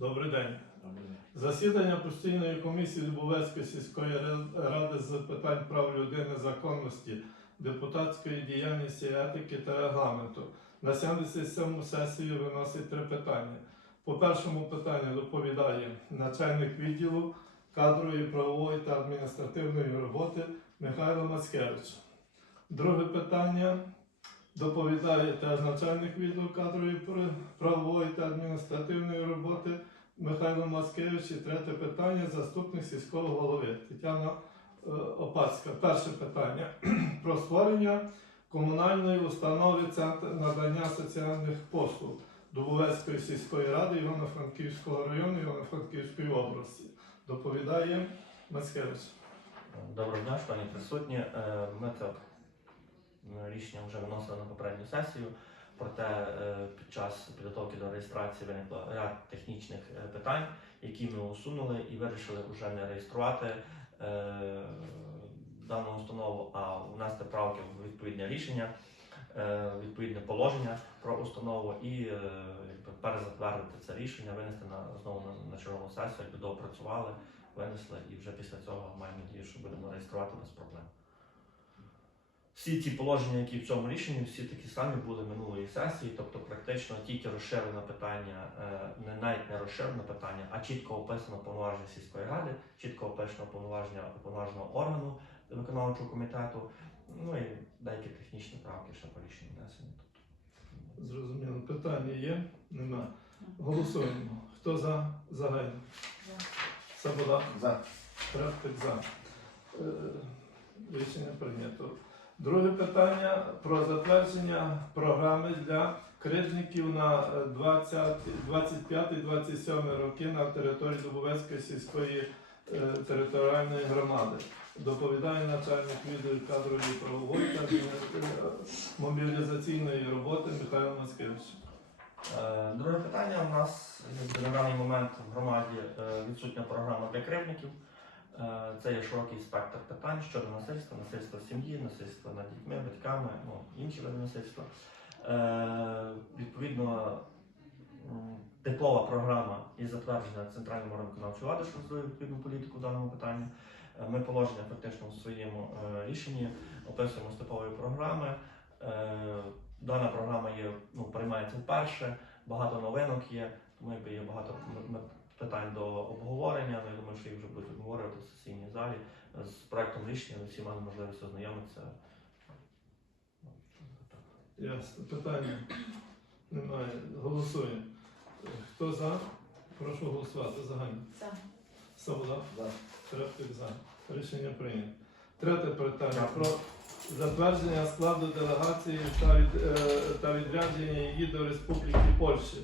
Добрий день. Засідання постійної комісії Любовецької сільської ради з питань прав людини, законності, депутатської діяльності, етики та регламенту на 77 сесію виносить три питання. По першому питанню доповідає начальник відділу кадрової, правової та адміністративної роботи Михайло Мацкевич. Друге питання доповідає теж начальник відділу кадрової, правової та адміністративної роботи Михайло Маскевич. І третє питання заступник сільського голови Тетяна е, Опацька. Перше питання про створення комунальної установи Центр надання соціальних послуг Дубовецької сільської ради Івано-Франківського району Івано-Франківської області. Доповідає Мацкевич. Доброго дня, шановні присутні. Е, Ми м, рішення вже виносили на попередню сесію, проте е, під час підготовки до реєстрації виникло ряд технічних е, питань, які ми усунули і вирішили вже не реєструвати е, дану установу, а внести правки в відповідне рішення, відповідне положення про установу і перезатвердити це рішення, винести на знову на, на чергову сесію, якби доопрацювали винесли, і вже після цього маємо надію, що будемо реєструвати без проблем. Всі ці положення, які в цьому рішенні, всі такі самі були минулої сесії, тобто практично тільки розширене питання, е, не навіть не розширене питання, а чітко описано повноваження сільської ради, чітко описано повноваження уповноваженого органу виконавчого комітету, ну і деякі технічні правки ще по рішенню внесені. Тобто, Зрозуміло. Питання є? Нема. Голосуємо. Хто за загально? Сабода. За. Практик за. Е, Рішення прийнято. Друге питання про затвердження програми для крижників на е, 20 25-27 роки на території Дубовецької сільської е, територіальної громади. Доповідає начальник відділу кадрової правової та мобілізаційної роботи Михайло Мацкевич. Е, Друге питання. У нас на даний момент в громаді е, відсутня програма для кривдників. Е, Це є широкий спектр питань щодо насильства, насильства в сім'ї, насильства над дітьми, батьками, ну, інші види насильства. Е, Відповідно, м, типова програма і затверджена Центральним органом виконавчої влади, що розвиває відповідну політику в даному питанні. Е, Ми положення фактично у своєму рішенні описуємо з типової програми. Дана програма є, ну, приймається вперше, багато новинок є, тому є багато питань до обговорення. Ну, я думаю, що їх вже будуть обговорювати в сесійній залі. З проектом рішення всі мали можливість ознайомитися. Ясно. Питання немає. Голосуємо. Хто за? Прошу голосувати загально. За. Савода. За. Трактик за. Рішення прийнято. Третє питання про затвердження складу делегації та, від, е, та відрядження її до Республіки Польщі.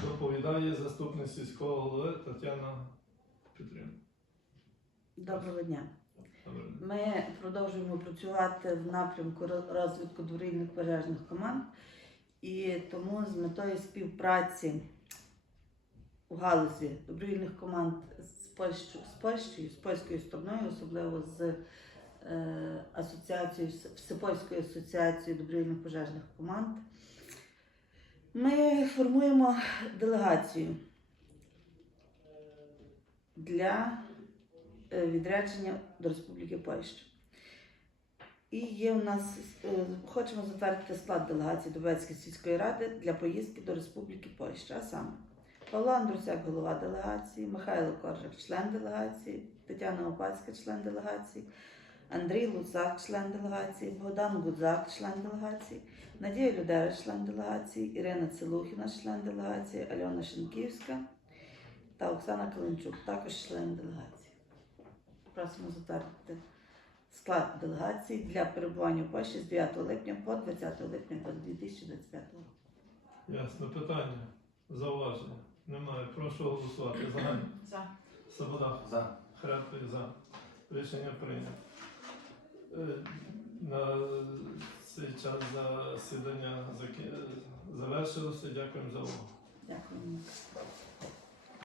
Доповідає заступник сільського голови Тетяна Петрівна. Доброго дня. Ми продовжуємо працювати в напрямку розвитку дворільних пожежних команд, і тому з метою співпраці у галузі добровільних команд з Польщею, з Польщею, з польською стороною, особливо з е, асоціацією Всепольською асоціацією добровільних пожежних команд. Ми формуємо делегацію для е, відрядження до Республіки Польща. І є у нас, е, хочемо затвердити склад делегації Дубецької сільської ради для поїздки до Республіки Польща. А саме Павло Андрусяк, голова делегації, Михайло Коржик, член делегації, Тетяна Опацька, член делегації, Андрій Луцак, член делегації, Богдан Гудзак, член делегації, Надія Людера, член делегації, Ірина Целухіна, член делегації, Альона Шенківська та Оксана Каленчук, також член делегації. Просимо затвердити склад делегації для перебування у Польщі з 9 липня по 20 липня 2025 року. Ясно. Питання. Зауваження. Немає. Прошу голосувати. Загально. За. Савода. За. Хребти за. Рішення прийнято. На цей час засідання завершилося. Дякуємо за увагу. Дякую.